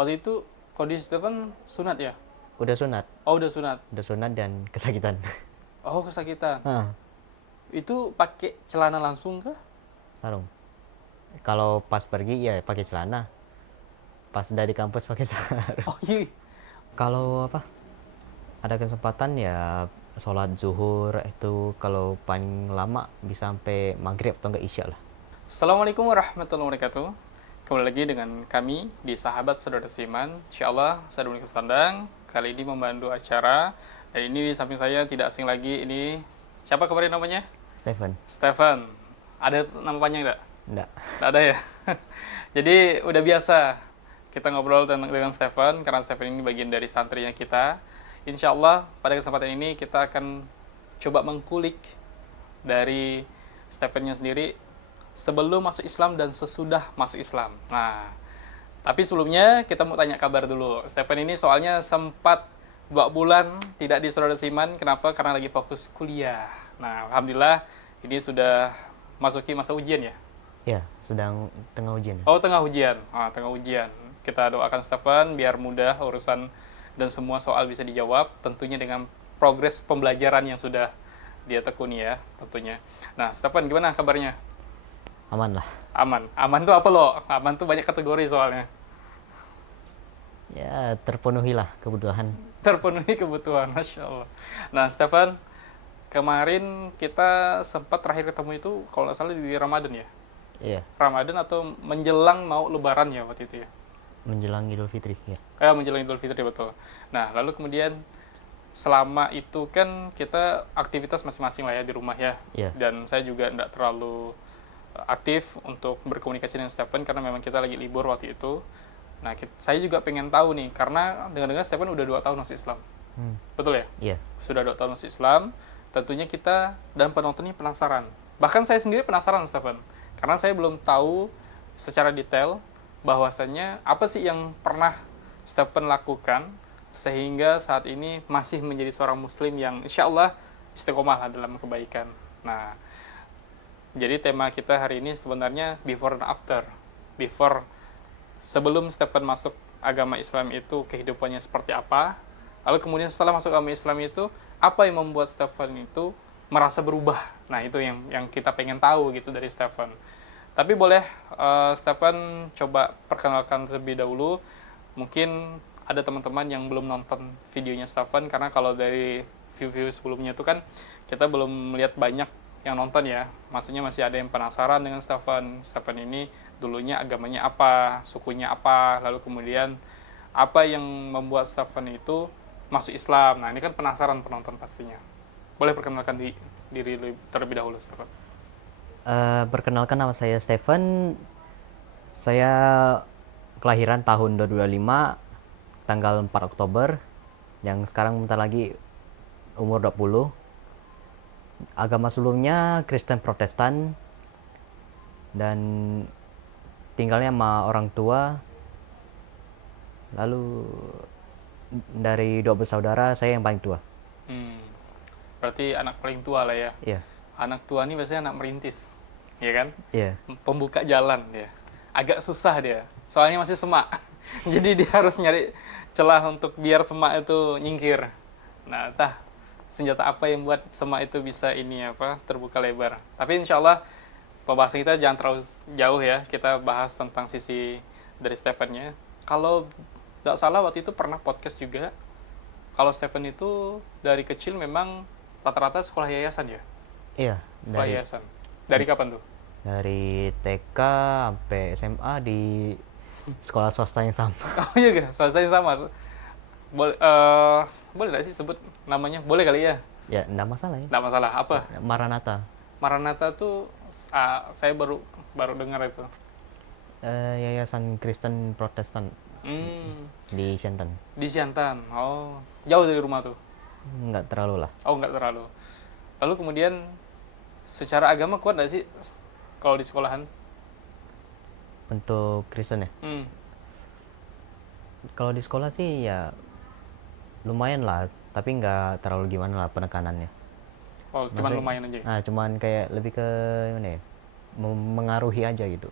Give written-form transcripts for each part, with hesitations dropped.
Waktu itu kondisi Stefan sunat ya? Udah sunat. Oh, udah sunat. Udah sunat dan kesakitan. Oh, kesakitan. Hah, Itu pakai celana langsung kah? sarung. Kalau pas pergi ya pakai celana. Pas dari kampus pakai sarung. Oh iya. Kalau apa? Ada kesempatan ya sholat zuhur itu kalau paling lama bisa sampai maghrib atau enggak isya lah. Assalamualaikum warahmatullahi wabarakatuh. Kembali lagi dengan kami di Sahabat Saudara Seiman. Insyaallah saya Dominikus Sandang. Kali ini membantu acara. Dan ini di samping saya tidak asing lagi. Ini siapa kemarin namanya? Stephen? Stefan. Ada nama panjang nggak? Enggak. Nggak ada ya? Jadi udah biasa kita ngobrol dengan Stefan. Karena Stefan ini bagian dari santrinya kita. Insya Allah pada kesempatan ini kita akan coba mengkulik dari Stephennya sendiri sebelum masuk Islam dan sesudah masuk Islam. Nah, tapi sebelumnya kita mau tanya kabar dulu. Stephen ini soalnya sempat 2 bulan tidak di Saudara Seiman. Kenapa? Karena lagi fokus kuliah. Nah, Alhamdulillah ini sudah masuki masa ujian ya? Ya, sedang tengah ujian. Oh, tengah ujian. Tengah ujian. Kita doakan Stefan biar mudah urusan dan semua soal bisa dijawab, tentunya dengan progres pembelajaran yang sudah dia tekuni ya, tentunya. Nah, Stefan gimana kabarnya? Aman lah. Aman. Aman tuh apa loh? Aman tuh banyak kategori soalnya. Ya, terpenuhi lah kebutuhan. Terpenuhi kebutuhan, Masya Allah. Nah, Stefan, kemarin kita sempat terakhir ketemu itu, kalau nggak salah di Ramadan ya? Iya, Ramadan atau menjelang mau Lebaran ya waktu itu ya? menjelang Idul Fitri ya. Menjelang Idul Fitri, betul. Nah, lalu kemudian selama itu kan kita aktivitas masing-masing lah ya di rumah ya. Iya. Dan saya juga tidak terlalu aktif untuk berkomunikasi dengan Stephen karena memang kita lagi libur waktu itu. Nah, saya juga pengen tahu nih, karena dengar-dengar Stephen udah 2 tahun masuk Islam. Betul ya? Iya. Sudah 2 tahun masuk Islam, tentunya kita dan penonton ini penasaran. Bahkan saya sendiri penasaran, Stephen. Karena saya belum tahu secara detail bahwasannya apa sih yang pernah Stephen lakukan sehingga saat ini masih menjadi seorang muslim yang insya Allah istiqomah lah dalam kebaikan. Nah, jadi tema kita hari ini sebenarnya before and after. Before, sebelum Stephen masuk agama Islam itu kehidupannya seperti apa, lalu kemudian setelah masuk agama Islam itu apa yang membuat Stephen itu merasa berubah. Nah, itu yang kita pengen tahu gitu dari Stephen. Tapi boleh Stephen coba perkenalkan terlebih dahulu. Mungkin ada teman-teman yang belum nonton videonya Stephen, karena kalau dari view-view sebelumnya itu kan kita belum melihat banyak yang nonton ya. Maksudnya masih ada yang penasaran dengan Stephen. Stephen ini dulunya agamanya apa, sukunya apa, lalu kemudian apa yang membuat Stephen itu masuk Islam. Nah, ini kan penasaran penonton pastinya. Boleh perkenalkan diri terlebih dahulu, Stephen. Perkenalkan, nama saya Stephen. Saya kelahiran tahun 2005, tanggal 4 Oktober, yang sekarang bentar lagi umur 20. Agama sebelumnya Kristen Protestan, dan tinggalnya sama orang tua. Lalu dari 2 bersaudara, saya yang paling tua. Berarti anak paling tua lah ya. Iya. Anak tua ini biasanya anak merintis, ya kan? Iya. Pembuka jalan dia. Agak susah dia, soalnya masih semak. Jadi dia harus nyari celah untuk biar semak itu nyingkir. Nah, senjata apa yang buat semak itu bisa terbuka lebar. Tapi insya Allah pembahasan kita jangan terlalu jauh ya. Kita bahas tentang sisi dari Stephen-nya. Kalau tidak salah waktu itu pernah podcast juga. Kalau Stephen itu dari kecil memang rata-rata sekolah yayasan ya? Iya. Sekolah yayasan. Dari kapan tuh? Dari TK sampai SMA di sekolah swasta yang sama. Oh iya kan, swasta yang sama. Boleh nggak sih sebut namanya? Boleh kali ya? Ya, enggak masalah ya. Nggak masalah. Apa? Maranatha. Maranatha tuh saya baru dengar itu. Yayasan Kristen Protestan di Siantan. Di Siantan. Oh, jauh dari rumah tuh? Enggak terlalu lah. Oh, nggak terlalu. Lalu kemudian secara agama kuat nggak sih kalau di sekolahan? Untuk Kristen ya? Kalau di sekolah sih ya lumayan lah, tapi nggak terlalu gimana lah penekanannya. Oh, cuman lumayan aja. Nah, cuman kayak lebih ke gimana ya? Mengaruhi aja gitu.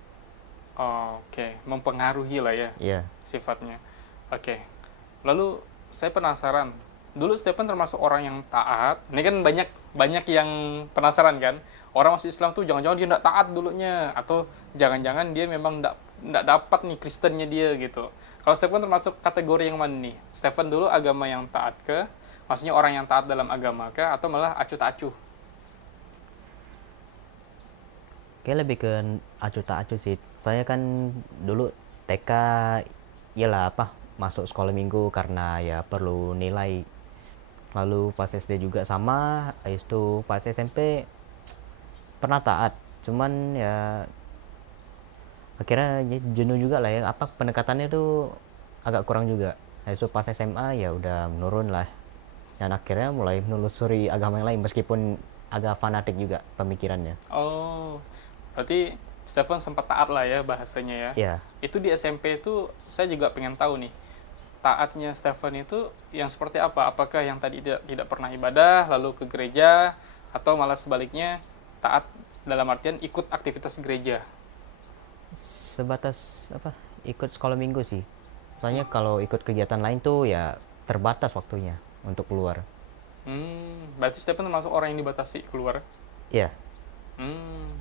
Oh, oke. Mempengaruhi lah ya Iya. sifatnya. Oke. Lalu saya penasaran. Dulu Stephen termasuk orang yang taat. Ini kan banyak banyak yang penasaran kan. Orang masuk Islam tuh jangan-jangan dia nggak taat dulunya, atau jangan-jangan dia memang nggak dapat nih Kristennya dia gitu. Kalau Stephen termasuk kategori yang mana nih? Stephen dulu agama yang taat ke? Maksudnya orang yang taat dalam agama ke, atau malah acuh tak acuh? Kayak lebih ke acuh tak acuh sih. Saya kan dulu TK, iyalah apa, masuk sekolah minggu karena ya perlu nilai. Lalu pas SD juga sama, habis itu pas SMP pernah taat. Cuman ya akhirnya jenuh juga lah ya, apa pendekatannya tuh agak kurang juga. Habis itu pas SMA ya udah menurun lah. Dan akhirnya mulai menelusuri agama yang lain meskipun agak fanatik juga pemikirannya. Oh, berarti Stephen sempat taat lah ya bahasanya ya. Ya, Itu di SMP itu saya juga pengen tahu nih. Taatnya Stephen itu yang seperti apa? Apakah yang tadi tidak pernah ibadah lalu ke gereja, atau malah sebaliknya taat dalam artian ikut aktivitas gereja? sebatas apa, ikut sekolah minggu sih. Soalnya kalau ikut kegiatan lain tuh ya terbatas waktunya untuk keluar. Berarti Stephen termasuk orang yang dibatasi keluar. Ya, Hmm,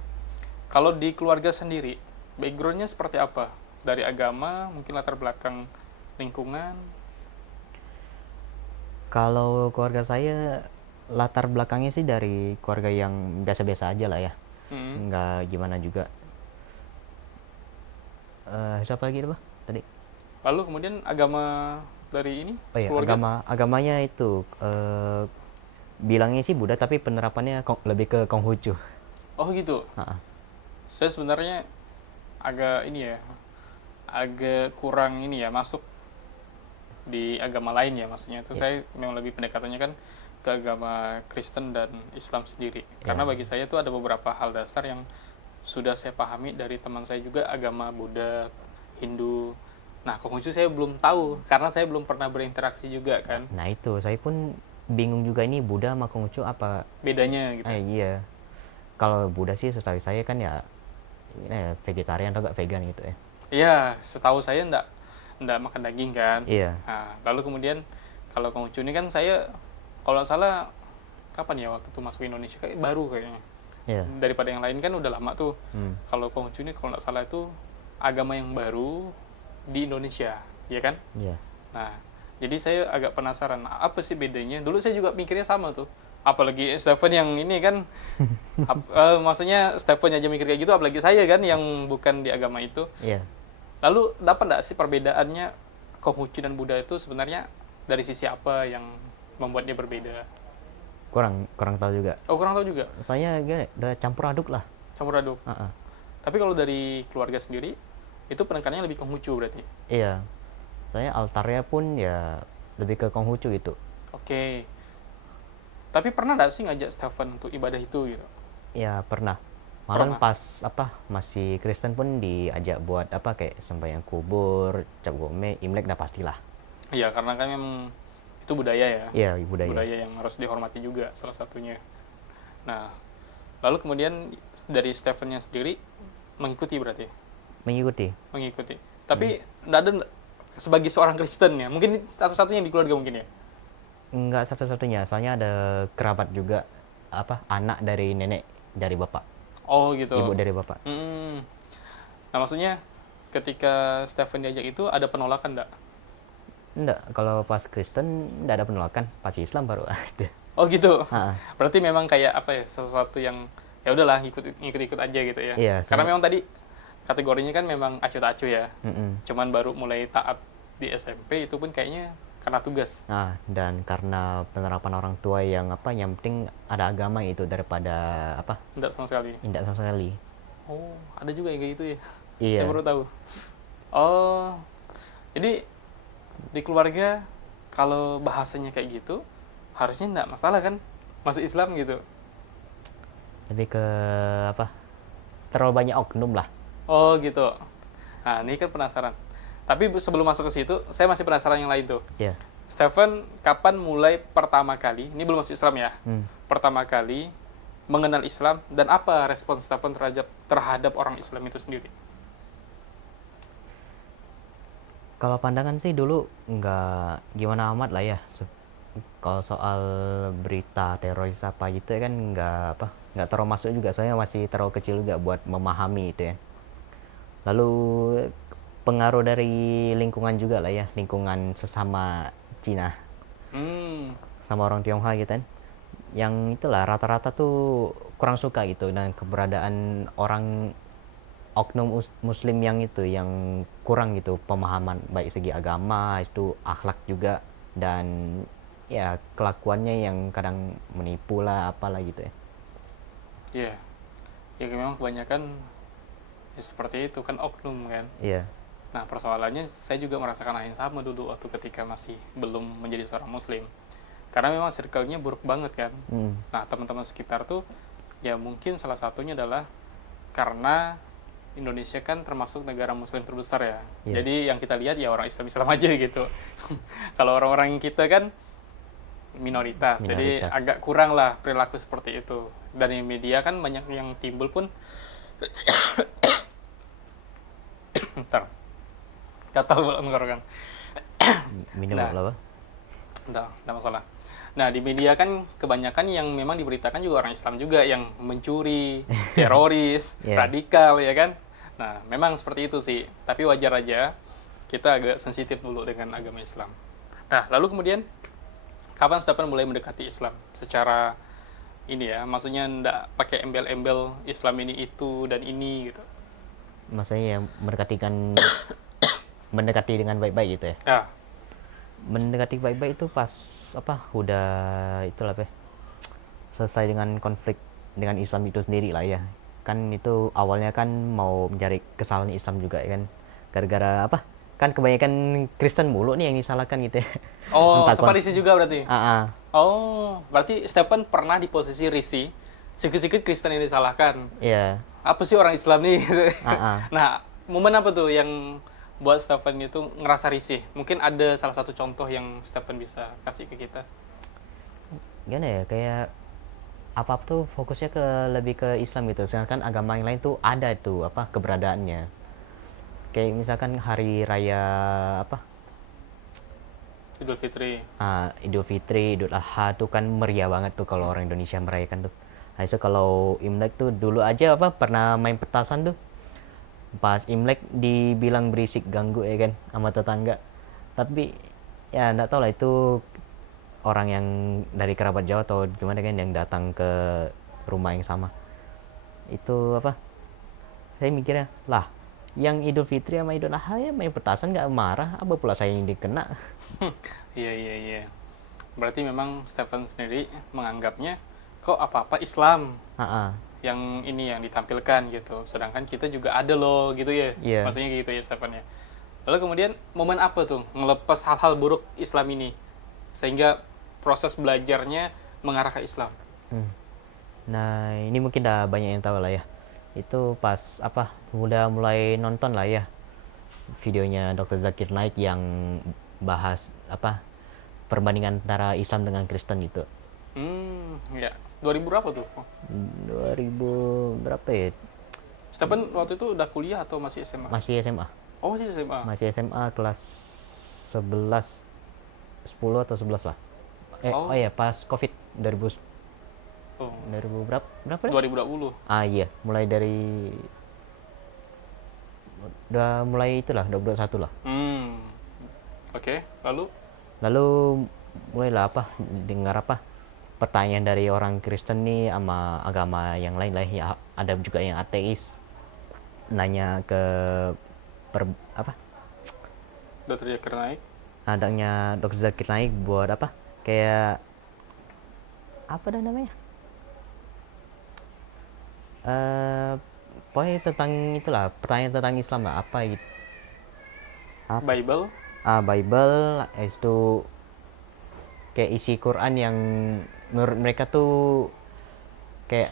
Kalau di keluarga sendiri, backgroundnya seperti apa? Dari agama, mungkin latar belakang lingkungan. kalau keluarga saya latar belakangnya sih dari keluarga yang biasa-biasa aja lah ya. Hmm. Nggak gimana juga. Siapa lagi tuh, Pak? Tadi? Lalu kemudian agama dari ini, Oh ya, keluarga. agamanya itu bilangnya sih Buddha tapi penerapannya lebih ke Konghucu. Oh gitu. Ha-ha. Saya sebenarnya agak ini ya, agak kurang ini ya masuk di agama lain ya, maksudnya itu Ya, saya memang lebih pendekatannya kan ke agama Kristen dan Islam sendiri. Karena ya, bagi saya itu ada beberapa hal dasar yang sudah saya pahami dari teman saya juga, agama Buddha, Hindu. Nah, Konghucu saya belum tahu karena saya belum pernah berinteraksi juga kan. nah itu saya pun bingung juga ini Buddha sama Konghucu apa. Bedanya gitu. Iya, kalau Buddha sih setahu saya kan ya vegetarian atau gak vegan gitu ya. Iya, setahu saya enggak makan daging kan. Iya, Nah, lalu kemudian kalau Konghucu ini kan saya kalau nggak salah kapan ya waktu itu masuk Indonesia, kayak baru kayaknya. iya. Daripada yang lain kan udah lama tuh. Hmm, Kalau Konghucu ini kalau nggak salah itu agama yang baru di Indonesia, ya kan? iya. Nah, jadi saya agak penasaran apa sih bedanya. Dulu saya juga mikirnya sama tuh. Apalagi Stephen yang ini kan, maksudnya Stephen aja mikir kayak gitu, apalagi saya kan yang bukan di agama itu. Iya. Lalu dapat nggak sih perbedaannya Konghucu dan Buddha itu sebenarnya dari sisi apa yang membuat dia berbeda? Kurang kurang tahu juga. Oh, kurang tahu juga. Saya gini, udah campur aduk lah. Campur aduk. Ha-ha. Tapi kalau dari keluarga sendiri, itu penekanannya lebih Konghucu berarti. Iya. Saya altarnya pun ya lebih ke Konghucu gitu. Oke. Tapi pernah nggak sih ngajak Stephen untuk ibadah itu gitu? Ya pernah. Malah Pernah. pas apa masih Kristen pun diajak buat apa kayak sembahyang kubur, cap gome, Imlek dah pastilah. Iya, karena kan memang itu budaya ya. Iya, budaya. Budaya yang harus dihormati juga salah satunya. Nah, lalu kemudian dari Stephennya sendiri mengikuti berarti, Mengikuti. mengikuti. Tapi nggak ada sebagai seorang Kristen ya. Mungkin satu-satunya di keluarga mungkin ya. Enggak satu-satunya, soalnya ada kerabat juga apa anak dari nenek dari bapak, Oh ibu gitu. dari bapak. Hmm. Nah, maksudnya ketika Stephen diajak itu ada penolakan nggak? Enggak, kalau pas Kristen enggak ada penolakan, pas Islam baru ada. Oh gitu. Ah, Berarti memang kayak apa ya, sesuatu yang ya udahlah ikut aja gitu ya. iya, Karena soalnya memang tadi kategorinya kan memang acuh tak acuh ya. mm-mm. Cuman baru mulai taat di SMP itu pun kayaknya karena tugas. Nah, dan karena penerapan orang tua yang apa yang penting ada agama itu daripada apa Enggak sama sekali. indah sama sekali. Oh, ada juga yang kayak gitu ya. Iya. Saya baru tahu. Oh, jadi di keluarga kalau bahasanya kayak gitu harusnya enggak masalah kan? Masuk Islam gitu. Lebih ke apa, terlalu banyak oknum lah. Oh gitu. Nah, ini kan penasaran. Tapi sebelum masuk ke situ, saya masih penasaran yang lain tuh. Iya. Stephen, kapan mulai pertama kali, ini belum masuk Islam ya, pertama kali mengenal Islam, dan apa respon Stephen terhadap orang Islam itu sendiri? Kalau pandangan sih dulu nggak gimana amat lah ya. Kalau soal berita teroris apa gitu ya kan nggak terlalu masuk juga. Saya masih terlalu kecil juga buat memahami itu ya. Lalu pengaruh dari lingkungan juga lah ya, lingkungan sesama Cina Hmm, sama orang Tionghoa gitu kan. Yang itulah rata-rata tuh kurang suka gitu dan keberadaan orang oknum muslim yang itu yang kurang gitu pemahaman baik segi agama itu akhlak juga dan ya kelakuannya yang kadang menipu lah apalah gitu ya. iya. Ya memang kebanyakan ya seperti itu kan oknum kan. Iya. Nah, persoalannya saya juga merasakan hal yang sama dulu waktu ketika masih belum menjadi seorang muslim. Karena memang circle-nya buruk banget kan. Nah, teman-teman sekitar tuh ya mungkin salah satunya adalah karena Indonesia kan termasuk negara muslim terbesar ya. Iya. Jadi yang kita lihat ya orang Islam-Islam aja gitu. Kalau orang-orang kita kan minoritas. Jadi Minoritas. agak kurang lah perilaku seperti itu. Dan di media kan banyak yang timbul pun ntar gatal buat menggorokan. Minum Nah, apa? enggak masalah. Nah, di media kan kebanyakan yang memang diberitakan juga orang Islam juga yang mencuri, teroris, Iya. radikal ya kan. Nah, memang seperti itu sih. Tapi wajar aja kita agak sensitif dulu dengan agama Islam. Nah, lalu kemudian kapan Stephen mulai mendekati Islam secara ini ya, maksudnya enggak pakai embel-embel Islam ini itu dan ini gitu. Maksudnya yang mendekati dengan baik-baik gitu ya. Ya, Mendekati baik-baik itu pas udah itulah apa ya, selesai dengan konflik dengan Islam itu sendiri lah ya. Kan itu awalnya kan mau mencari kesalahan Islam juga ya kan. Gara-gara kan kebanyakan Kristen mulu nih yang disalahkan gitu ya. oh, Entah sempat risih juga berarti. ah, ah, Oh, berarti Stephen pernah di posisi risih. Sedikit-sedikit Kristen yang disalahkan. iya. Apa sih orang Islam nih? Ah, ah. Nah, momen apa tuh yang buat Stephen itu ngerasa risih? Mungkin ada salah satu contoh yang Stephen bisa kasih ke kita. Gimana ya, kayak apa tuh fokusnya lebih ke Islam gitu. Sedangkan agama yang lain tuh ada tuh keberadaannya. Kayak misalkan hari raya Idul Fitri. Idul Fitri, Idul Adha tuh kan meriah banget tuh kalau orang Indonesia merayakan tuh. Nah, itu kalau Imlek tuh dulu aja pernah main petasan tuh. Pas Imlek dibilang berisik ganggu ya kan sama tetangga. Tapi ya enggak tahu lah itu orang yang dari kerabat jauh atau gimana kan yang datang ke rumah yang sama. Itu saya mikirnya lah yang Idul Fitri sama Idul Adha ya main petasan nggak marah, apa pula saya yang dikena. Iya, iya, iya. Berarti memang Stephen sendiri menganggapnya kok apa-apa Islam yang ini yang ditampilkan gitu. Sedangkan kita juga ada loh gitu ya. Iya. Maksudnya gitu ya Stephen ya. Lalu kemudian momen apa tuh ngelepas hal-hal buruk Islam ini sehingga proses belajarnya mengarah ke Islam? Nah, ini mungkin udah banyak yang tahu lah ya. Itu pas udah mulai nonton lah ya videonya Dr. Zakir Naik yang bahas perbandingan antara Islam dengan Kristen gitu. Ya. 2000 berapa tuh? 2000 berapa ya? Stephen waktu itu udah kuliah atau masih SMA? Masih SMA. Oh, masih SMA. Masih SMA kelas 11, 10 atau 11 lah. Oh. Oh ya, pas Covid 2000 Oh. 2000 berapa deh? 2020. Iya, mulai dari udah mulai itulah 2021 lah. Oke, lalu Lalu mulailah dengar pertanyaan dari orang Kristen nih sama agama yang lain lah ya, ada juga yang ateis nanya ke Dr. Zakir Naik. adanya Dr. Zakir Naik buat kayak dah namanya pokoknya tentang itulah pertanyaan tentang Islam lah gitu. Bible. Bible itu kayak isi Quran yang menurut mereka tuh kayak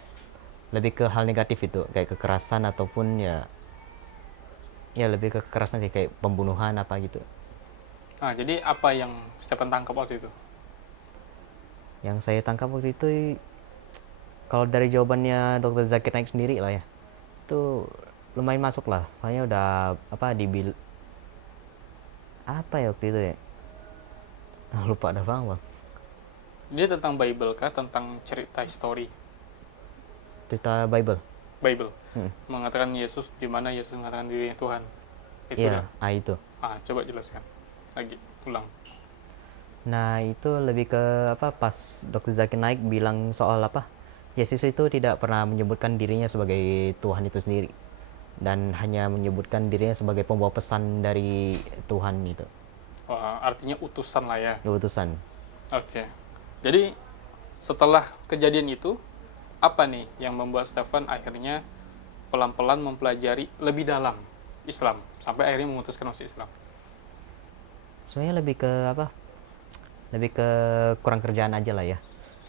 lebih ke hal negatif itu kayak kekerasan ataupun ya lebih ke kekerasan sih kayak pembunuhan gitu. Jadi apa yang Stephen tangkap waktu itu? Yang saya tangkap waktu itu kalau dari jawabannya Dr. Zakir Naik sendiri lah ya itu lumayan masuk lah, soalnya udah apa ya waktu itu ya, lupa dah bang. Dia tentang Bible kah? Tentang cerita history Cerita Bible. Bible? Hmm. Mengatakan Yesus, di mana Yesus mengatakan dirinya Tuhan. Itu Iya, kan? itu. Coba jelaskan lagi, ulang. Nah itu lebih ke apa, pas Dr. Zakir Naik bilang soal apa, Yesus itu tidak pernah menyebutkan dirinya sebagai Tuhan itu sendiri, dan hanya menyebutkan dirinya sebagai pembawa pesan dari Tuhan itu, Artinya utusan lah ya. utusan. Oke. Jadi setelah kejadian itu, apa nih yang membuat Stefan akhirnya pelan-pelan mempelajari lebih dalam Islam sampai akhirnya memutuskan masuk Islam? Sebenarnya lebih ke apa, lebih ke kurang kerjaan aja lah ya.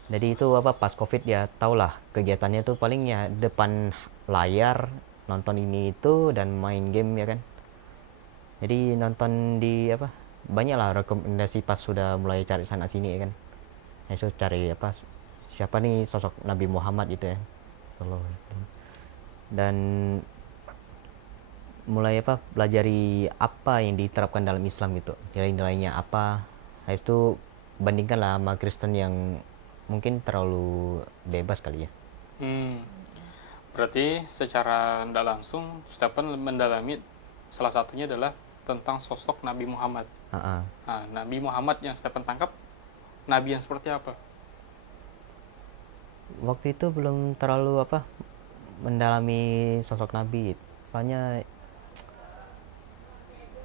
Jadi itu apa, pas covid ya tau lah kegiatannya tuh paling ya depan layar, nonton ini itu dan main game ya kan. Jadi nonton di apa, banyak lah rekomendasi pas sudah mulai cari sana sini ya kan. Itu cari apa, siapa nih sosok Nabi Muhammad gitu ya, dan mulai apa, pelajari apa yang diterapkan dalam Islam gitu, nilai-nilainya apa. Habis itu bandingkan lah sama Kristen yang mungkin terlalu bebas kali ya. Hmm, Berarti secara tidak langsung Stefan mendalami, salah satunya adalah tentang sosok Nabi Muhammad. Uh-uh. Nah, Nabi Muhammad yang Stefan tangkap, Nabi yang seperti apa? Waktu itu belum terlalu apa, mendalami sosok Nabi, soalnya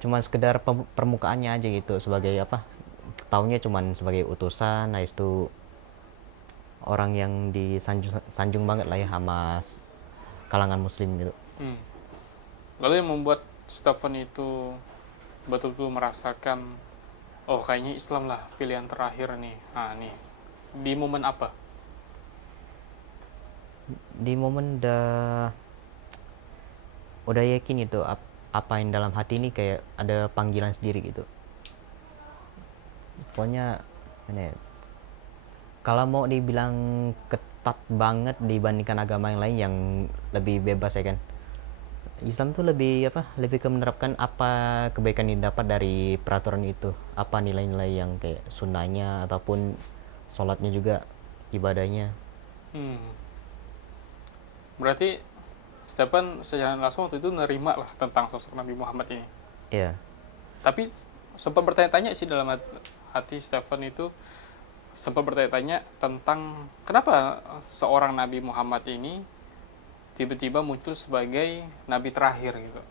cuma sekedar permukaannya aja gitu, sebagai apa, taunya cuman sebagai utusan. Nah itu orang yang disanjung banget lah ya sama kalangan muslim gitu. Hmm. Lalu yang membuat Stefan itu betul-betul merasakan, oh kayaknya Islam lah pilihan terakhir nih. Nah nih, di momen apa? Di momen udah yakin itu apa yang dalam hati ini kayak ada panggilan sendiri gitu. Soalnya ini, kalau mau dibilang ketat banget dibandingkan agama yang lain yang lebih bebas ya kan, Islam tuh lebih apa, lebih ke menerapkan apa kebaikan yang dapat dari peraturan itu, apa nilai-nilai yang kayak sunnahnya ataupun sholatnya juga, ibadahnya. Hmm. Berarti Stefan secara langsung waktu itu nerima lah tentang sosok Nabi Muhammad ini. Iya. Tapi sempat bertanya-tanya sih dalam hati Stefan itu, sempat bertanya-tanya tentang kenapa seorang Nabi Muhammad ini tiba-tiba muncul sebagai nabi terakhir gitu.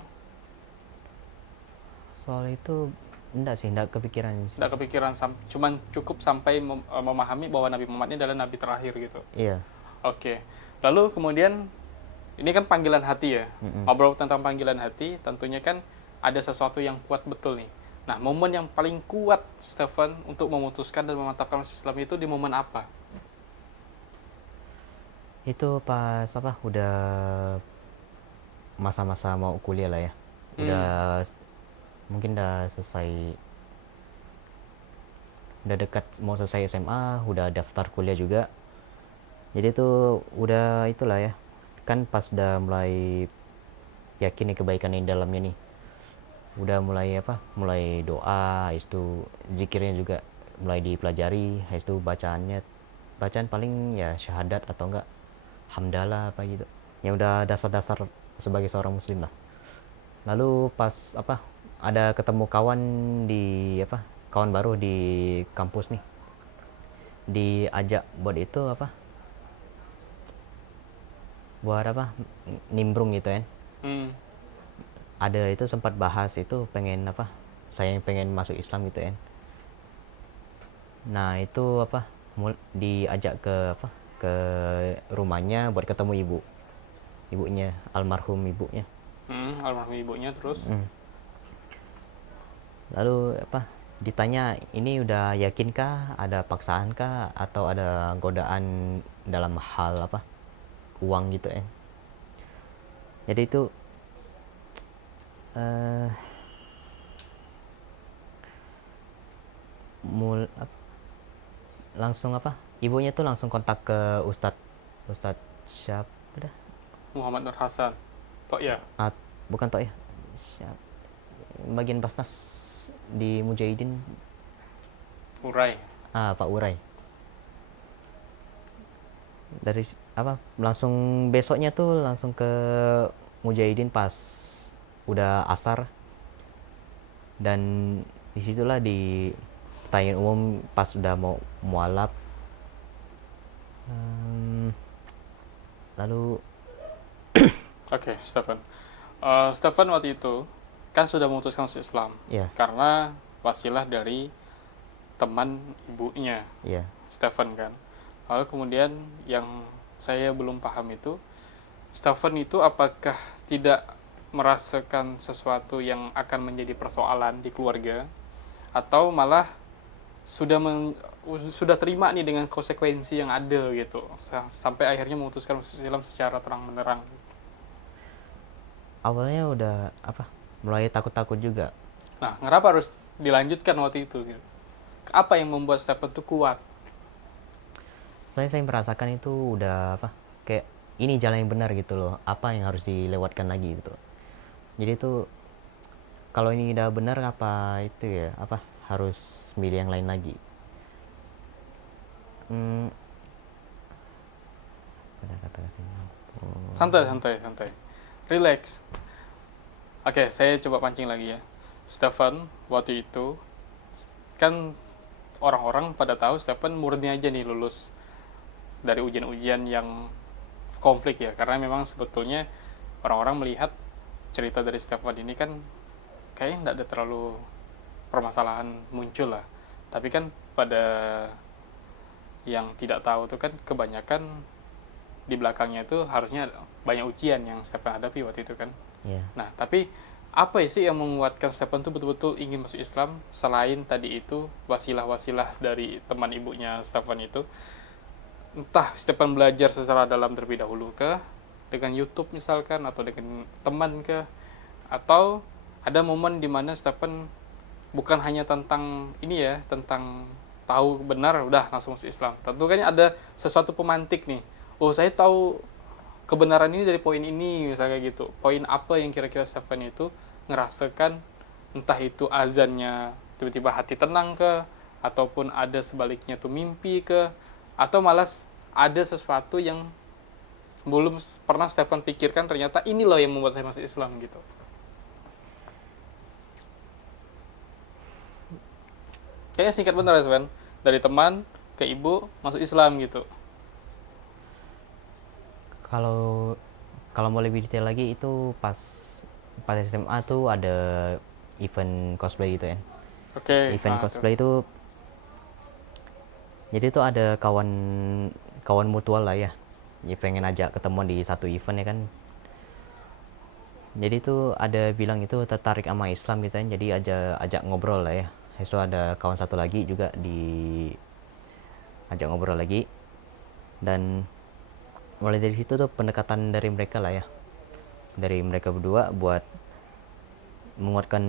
Soal itu enggak sih, enggak kepikiran sih. Tidak kepikiran, cuman cukup sampai memahami bahwa Nabi Muhammad ini adalah nabi terakhir gitu. Iya. Oke. Lalu kemudian ini kan panggilan hati ya. Ngobrol tentang panggilan hati, tentunya kan ada sesuatu yang kuat betul nih. Nah, momen yang paling kuat Stefan untuk memutuskan dan memantapkan masuk Islam itu di momen apa? Itu pas apa, udah masa-masa mau kuliah lah ya. Udah mungkin udah dekat mau selesai SMA, udah daftar kuliah juga. Jadi itu udah itulah ya. Kan pas udah mulai yakin nih kebaikan yang dalamnya nih. Udah mulai apa? Mulai doa, itu zikirnya juga mulai dipelajari, itu bacaan paling ya syahadat atau enggak hamdalah apa gitu. Ya udah dasar-dasar sebagai seorang muslim lah. Lalu pas apa, ada ketemu kawan di apa, kawan baru di kampus nih, diajak buat itu apa, buat apa, nimbrung gitu kan. Hmm. Ada itu sempat bahas itu pengen apa, saya yang pengen masuk Islam gitu kan. Nah itu apa, diajak ke apa, ke rumahnya buat ketemu ibunya, almarhum ibunya. Almarhum ibunya terus. Lalu apa, ditanya ini udah yakinkah, ada paksaan kah, atau ada godaan dalam hal apa, uang gitu ya. Jadi itu langsung apa, ibunya tuh langsung kontak ke Ustadz siapa dah, Muhammad Nur Hasan. Tok ya? bukan toh ya, siapa, bagian Basnas, di Mujahidin. Urai. Pak Urai. Dari langsung besoknya tuh langsung ke Mujahidin pas udah asar, dan disitulah di pertanyaan umum pas udah mau mualaf. Lalu Oke, Stefan. Stefan waktu itu kan sudah memutuskan masuk Islam ya, karena wasilah dari teman ibunya, ya, Stefan kan. Lalu kemudian yang saya belum paham itu, Stefan itu apakah tidak merasakan sesuatu yang akan menjadi persoalan di keluarga, atau malah sudah terima nih dengan konsekuensi yang ada gitu, sampai akhirnya memutuskan masuk Islam secara terang-menerang. awalnya udah mulai takut-takut juga. Nah, kenapa harus dilanjutkan waktu itu gitu? Apa yang membuat Stefan itu kuat? Saya merasakan itu udah kayak ini jalan yang benar gitu loh, apa yang harus dilewatkan lagi gitu. Jadi itu kalau ini udah benar, apa itu ya harus milih yang lain lagi. Ada kata-katanya. Santai, santai, santai. Relax. Oke, saya coba pancing lagi ya. Stefan waktu itu kan orang-orang pada tahu Stefan murni aja nih lulus dari ujian-ujian yang konflik ya, karena memang sebetulnya orang-orang melihat cerita dari Stefan ini kan kayaknya nggak ada terlalu permasalahan muncul lah, tapi kan pada yang tidak tahu tuh kan kebanyakan di belakangnya itu harusnya banyak ujian yang Stefan hadapi waktu itu kan. Iya. Nah, tapi apa sih yang menguatkan Stefan tuh betul-betul ingin masuk Islam selain tadi itu wasilah-wasilah dari teman ibunya Stefan itu? Entah Stefan belajar secara dalam terlebih dahulu ke dengan YouTube misalkan, atau dengan teman ke, atau ada momen di mana Stefan bukan hanya tentang ini ya, tentang tahu benar udah langsung masuk Islam. Tentu kan ada sesuatu pemantik nih. Oh, saya tahu kebenaran ini dari poin ini misalnya gitu. Poin apa yang kira-kira Stefan itu ngerasakan, entah itu azannya tiba-tiba hati tenang ke, ataupun ada sebaliknya tuh mimpi ke, atau malas ada sesuatu yang belum pernah Stefan pikirkan, ternyata ini loh yang membuat saya masuk Islam gitu. Kayaknya singkat bener ya Stefan, dari teman ke ibu masuk Islam gitu. Kalau mau lebih detail lagi itu pas SMA tuh ada event cosplay gitu ya. Oke. Event Nah, cosplay itu jadi itu ada kawan mutual lah ya. Ya pengen ajak ketemuan di satu event ya kan. Jadi itu ada bilang itu tertarik sama Islam gitu kan. Jadi ajak ngobrol lah ya. Itu ada kawan satu lagi juga ajak ngobrol lagi. Dan mulai dari situ tuh pendekatan dari mereka lah ya. Dari mereka berdua buat menguatkan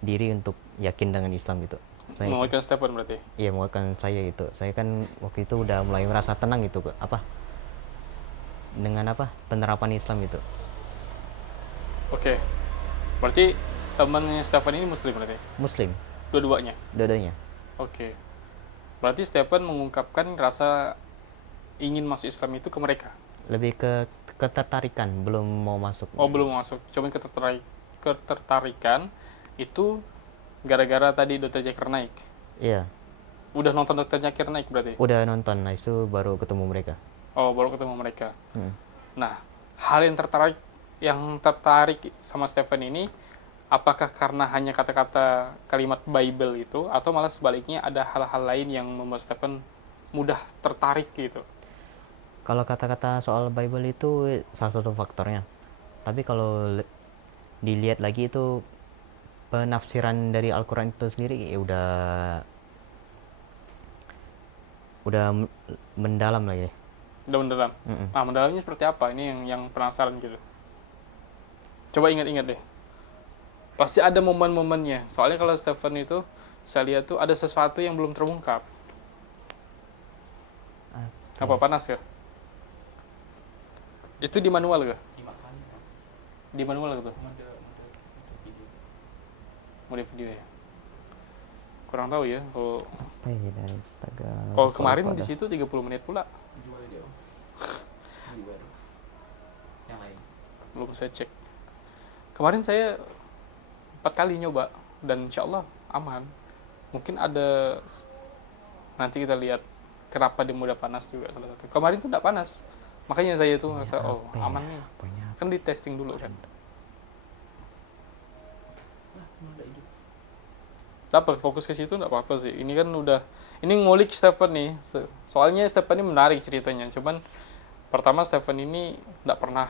diri untuk yakin dengan Islam gitu. menguatkan Stefan berarti. Iya, menguatkan saya gitu. Saya kan waktu itu udah mulai merasa tenang gitu dengan penerapan Islam gitu. Oke. Berarti temannya Stefan ini Muslim berarti? Muslim, Dua-duanya? dua-duanya. Oke. Berarti Stefan mengungkapkan rasa ingin masuk Islam itu ke mereka? Lebih ke ketertarikan, belum mau masuk. Oh, belum masuk. Cuma ketertarikan itu gara-gara tadi Dr. Zakir naik. Iya, Udah nonton Dr. Zakir naik berarti? udah nonton, nah itu baru ketemu mereka. Oh, baru ketemu mereka. Nah, hal yang tertarik sama Stephen ini, apakah karena hanya kata-kata kalimat Bible itu, atau malah sebaliknya ada hal-hal lain yang membuat Stephen mudah tertarik gitu? Kalau kata-kata soal Bible itu salah satu faktornya. Tapi kalau dilihat lagi itu penafsiran dari Al-Quran itu sendiri ya udah mendalam lagi. Udah mendalam. Nah, mendalamnya seperti apa? Ini yang penasaran gitu. Coba ingat-ingat deh. Pasti ada momen-momennya. Soalnya kalau Stephen itu, saya lihat tuh ada sesuatu yang belum terungkap. Apa panas ya? Itu di manual gak? Di manual gitu. Kemudian video ya. Kurang tahu ya kalau Apa ya dari Instagram? kalau kemarin Lupa di dah. situ 30 menit pula. Jual dia. Beli baru. Yang lain. Belum saya cek. Kemarin saya 4 kali nyoba dan insya Allah aman. Mungkin ada nanti kita lihat kenapa dia mudah panas juga salah satu. Kemarin tuh enggak panas. Makanya saya tuh merasa oh Apa ya? aman nih. Apanya? Kan di testing dulu kan. Lah, udah hidup. Apa fokus ke situ enggak apa-apa sih. Ini kan udah ini ngulik Stephen nih. Soalnya Stephen ini menarik ceritanya. Cuman pertama Stephen ini enggak pernah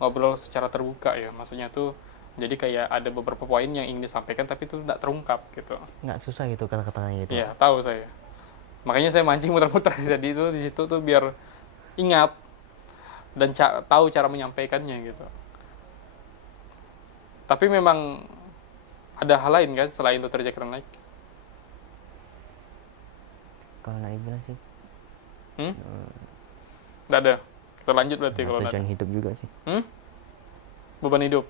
ngobrol secara terbuka ya. Maksudnya tuh jadi kayak ada beberapa poin yang ingin disampaikan tapi itu enggak terungkap gitu. Nggak susah gitu kata-katanya gitu. Iya, tahu saya. Makanya saya mancing muter-muter jadi itu di situ tuh biar ingat dan tahu cara menyampaikannya gitu. Tapi memang ada hal lain kan selain Dr. Zakir Naik? Kalau naik bilang sih Nggak ada. Kita lanjut berarti kalau nggak tujuan ada. hidup juga sih. Beban hidup.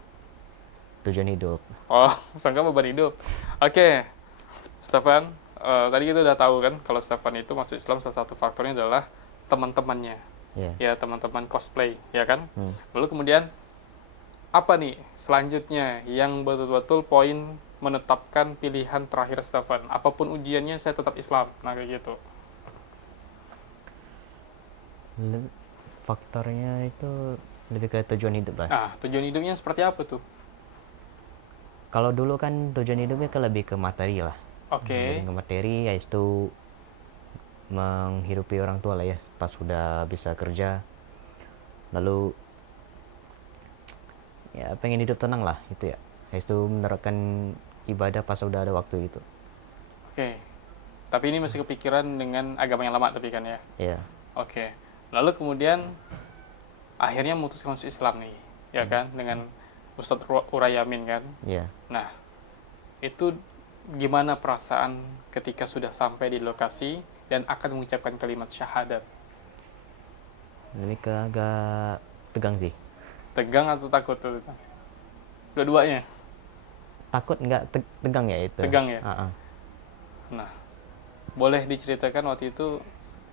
Tujuan hidup. Oh, sangka beban hidup. Oke, Stefan, tadi kita udah tahu kan kalau Stefan itu masuk Islam salah satu faktornya adalah teman-temannya. Iya. Ya, teman-teman cosplay, ya kan? Hmm. Lalu kemudian apa nih selanjutnya yang betul-betul poin menetapkan pilihan terakhir Stefan? Apapun ujiannya saya tetap Islam. Nah, kayak gitu. Faktornya itu lebih ke tujuan hidup lah. Nah, tujuan hidupnya seperti apa tuh? Kalau dulu kan tujuan hidupnya ke lebih ke materi lah. Oke. Lebih ke materi, yaitu itu menghidupi orang tua lah ya pas sudah bisa kerja. Lalu ya pengen hidup tenang lah itu ya. Yaitu menerapkan ibadah pas sudah ada waktu itu. Oke. Tapi ini masih kepikiran dengan agama yang lama tapi kan ya. Ya. Oke. Lalu kemudian akhirnya memutuskan masuk Islam nih, ya kan? Dengan Ustadz Urayamin kan. Iya. Nah, itu gimana perasaan ketika sudah sampai di lokasi dan akan mengucapkan kalimat syahadat? Lebih ke agak tegang sih. Tegang atau takut tuh? Dua-duanya. Takut enggak tegang ya itu. Tegang ya? Ah. Nah, boleh diceritakan waktu itu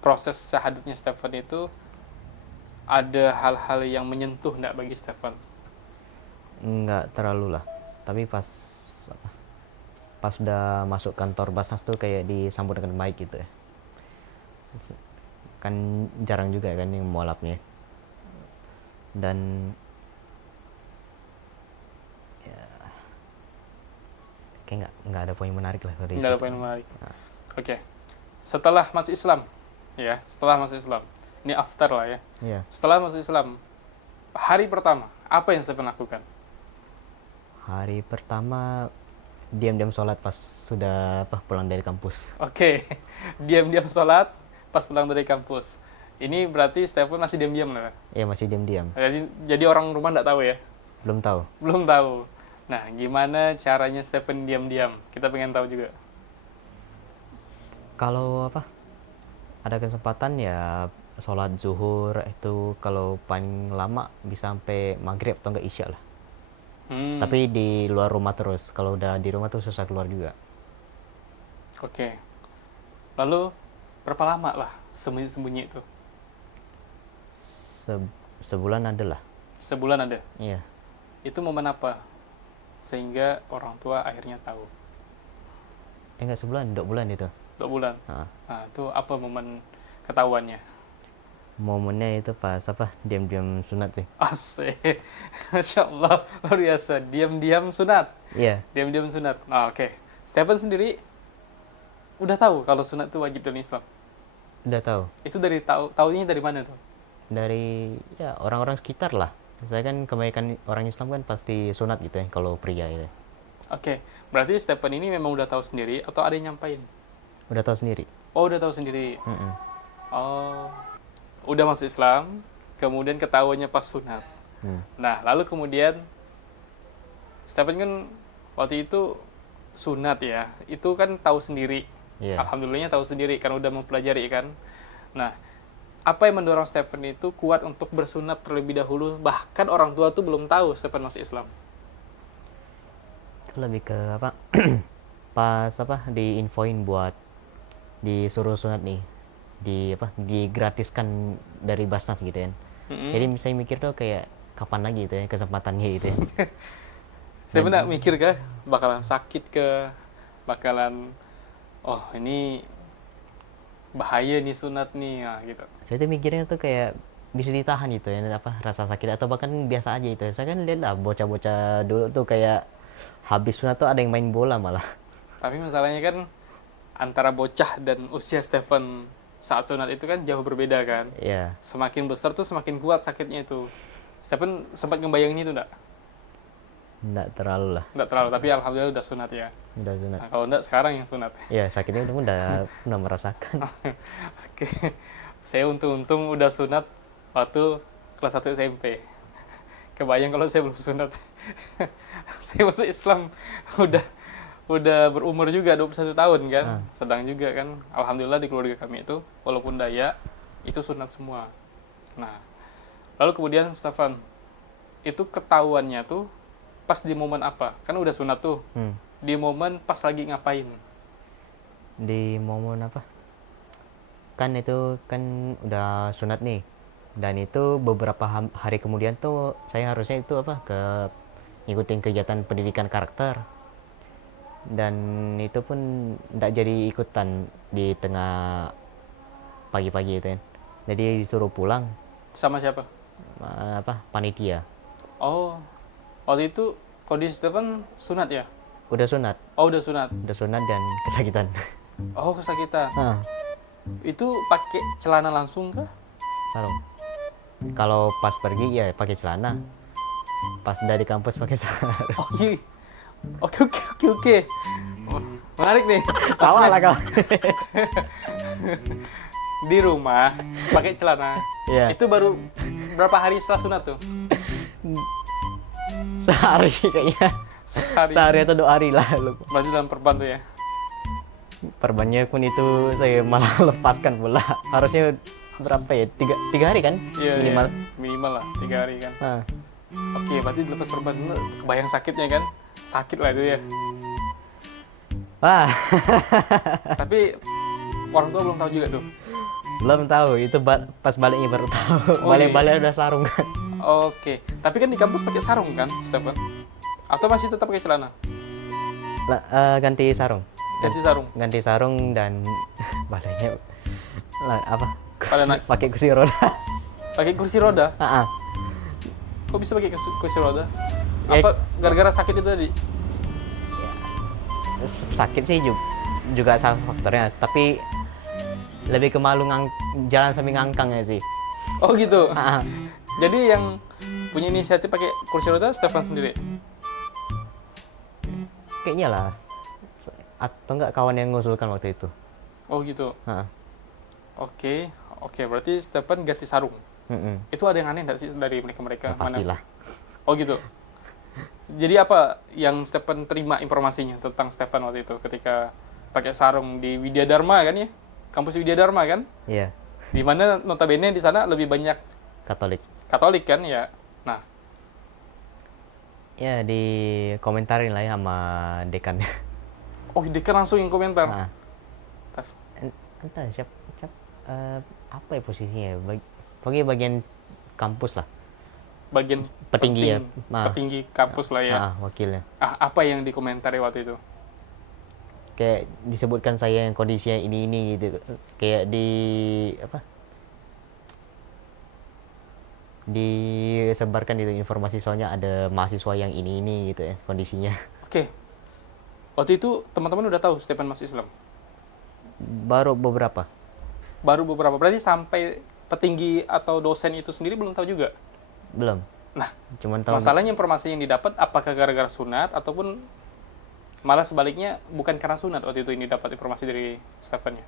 proses syahadatnya Stefan itu ada hal-hal yang menyentuh enggak bagi Stefan? Enggak terlalu lah. Tapi pas udah masuk kantor Basnas tuh kayak disambut dengan baik gitu ya. Kan jarang juga kan yang mualafnya. Dan ya kayak nggak ada poin menarik lah kalau di Nggak ada situ. poin menarik. Oke. Setelah masuk Islam, ya, setelah masuk Islam. Ini after lah ya. Iya. Setelah masuk Islam, hari pertama, apa yang Stefan lakukan? Hari pertama diam-diam sholat pas sudah pulang dari kampus. Oke, diam-diam sholat pas pulang dari kampus. Ini berarti Stefan masih diam-diam lah. Iya masih diam-diam. Jadi orang rumah nggak tahu ya? Belum tahu. Belum tahu. Nah, gimana caranya Stefan diam-diam? Kita pengen tahu juga. Kalau ada kesempatan ya sholat zuhur itu kalau paling lama bisa sampai maghrib atau enggak isya lah. Tapi di luar rumah terus. Kalau udah di rumah tuh susah keluar juga. Oke. Lalu berapa lama lah sembunyi-sembunyi itu? Sebulan ada lah. Sebulan ada. Iya. Itu momen apa? Sehingga orang tua akhirnya tahu. Enggak sebulan, 2 bulan itu. 2 bulan. Nah, Nah, itu apa momen ketahuannya? momennya itu pas diam-diam sunat sih. Asik. Masya Allah, luar biasa. Diam-diam sunat. Iya. Diam-diam sunat. Nah, oke. Stefan sendiri udah tahu kalau sunat itu wajib dalam Islam. Udah tahu. Itu dari tahunya dari mana tuh? Dari ya orang-orang sekitar lah. Saya kan kebanyakan orang Islam kan pasti sunat gitu ya kalau pria itu. Oke. Berarti Stefan ini memang udah tahu sendiri atau ada yang nyampain? Udah tahu sendiri. Oh, udah tahu sendiri. Mm-mm. Oh. Udah masuk Islam, kemudian ketahuannya pas sunat. Nah, lalu kemudian Stefan kan waktu itu sunat ya, itu kan tahu sendiri. Iya. Alhamdulillahnya tahu sendiri karena udah mempelajari kan. Nah, apa yang mendorong Stefan itu kuat untuk bersunat terlebih dahulu, bahkan orang tua tuh belum tahu Stefan masuk Islam? Itu lebih ke apa? Pas apa diinfoin buat disuruh sunat nih, digratiskan dari Basnas gitu kan. Jadi saya mikir tuh kayak kapan lagi itu ya kesempatannya gitu ya. Saya pernah mikir kah bakalan sakit ke, bakalan oh ini bahaya nih sunat nih, nah, gitu. Saya tuh mikirnya tuh kayak bisa ditahan gitu ya, apa rasa sakit atau bahkan biasa aja itu. Saya kan lihat lah bocah-bocah dulu tuh kayak habis sunat tuh ada yang main bola malah. Tapi masalahnya kan antara bocah dan usia Stephen saat sunat itu kan jauh berbeda kan. Iya. Semakin besar tuh semakin kuat sakitnya itu. Stephen sempat ngebayangin itu enggak? Enggak terlalu lah. Enggak terlalu, tapi alhamdulillah udah sunat ya. Udah sunat. Nah, kalau enggak sekarang yang sunat. Iya, sakitnya udah pernah merasakan. Oke. Saya untung-untung udah sunat waktu kelas 1 SMP. Kebayang kalau saya belum sunat. Saya masuk Islam udah berumur juga 21 tahun kan. Sedang juga kan. Alhamdulillah di keluarga kami itu walaupun Dayak itu sunat semua. Nah, lalu kemudian Stefan itu ketahuannya tuh pas di momen apa? Kan udah sunat tuh. Di momen pas lagi ngapain? Di momen apa? Kan itu kan udah sunat nih. Dan itu beberapa hari kemudian tuh saya harusnya itu apa ke ngikutin kegiatan pendidikan karakter. Dan itu pun enggak jadi ikutan di tengah pagi-pagi itu kan. Jadi disuruh pulang Sama siapa? apa panitia. Oh, waktu itu kondisi Stefan sunat ya? Udah sunat. Oh, udah sunat. Udah sunat dan kesakitan. Oh, kesakitan. Hah, Itu pakai celana langsung kah? sarung. Kalau pas pergi ya pakai celana. Pas dari kampus pakai sarung. Oh iya. Oke. Oh, menarik nih. Tawa lah kau. Di rumah pakai celana. Iya. Itu baru berapa hari setelah sunat tuh? Sehari kayaknya. Sehari. Sehari atau 2 hari lah. Berarti dalam perban tuh ya. Perbannya pun itu saya malah lepaskan pula. Harusnya berapa ya? 3 hari kan? Iya, Minimal. iya. Minimal lah 3 hari kan. Ah. Oke, berarti dilepas perban. Kebayang sakitnya kan? Sakit lah itu ya. Wah, Tapi orang tua belum tahu juga tuh. belum tahu. Itu pas baliknya baru tahu. Oh, Balik-balik udah sarung kan. Oke. Tapi kan di kampus pakai sarung kan, Stefan? Atau masih tetap pakai celana? Ganti sarung. Ganti sarung. Ganti sarung dan badannya apa? Pada naik. Pakai kursi roda. Pakai kursi roda? Ah, ah. Kok bisa pakai kursi roda? Ya, Apa gara-gara sakit itu tadi? sakit sih juga salah faktornya, tapi lebih ke malu jalan sambil ngangkang ya sih. Oh gitu. Ah, ah. Jadi yang punya inisiatif pakai kursi roda Stefan sendiri? Kayaknya lah. Atau enggak kawan yang ngusulkan waktu itu. Oh gitu. Ah, Oke. Berarti Stefan ganti sarung. mm-mm. Itu ada yang aneh nggak sih dari mereka-mereka? Ya, pastilah. Oh gitu. Jadi apa yang Stefan terima informasinya tentang Stefan waktu itu ketika pakai sarung di Widya Dharma kan ya? Kampus Widya Dharma kan? Iya, Di mana notabene di sana lebih banyak Katolik. Katolik kan ya? Nah, Ya dikomentarin lah ya sama dekannya. oh dekan langsung yang komentar. Nah, Taf. entah apa ya posisinya? Pokoknya bagian kampus lah. Bagian Petinggi ya. penting, Nah. petinggi kampus lah ya. Wakilnya. Apa yang dikomentari waktu itu? Kayak disebutkan saya yang kondisinya ini gitu. Kayak disebarkan itu informasi soalnya ada mahasiswa yang ini gitu ya kondisinya. Oke. Waktu itu teman-teman udah tahu Stefan masuk Islam? Baru beberapa. Baru beberapa. Berarti sampai petinggi atau dosen itu sendiri belum tahu juga? Belum. Nah, Cuman tahu masalahnya informasi yang didapat apakah gara-gara sunat ataupun malah sebaliknya bukan karena sunat waktu itu ini dapat informasi dari Stefan-nya?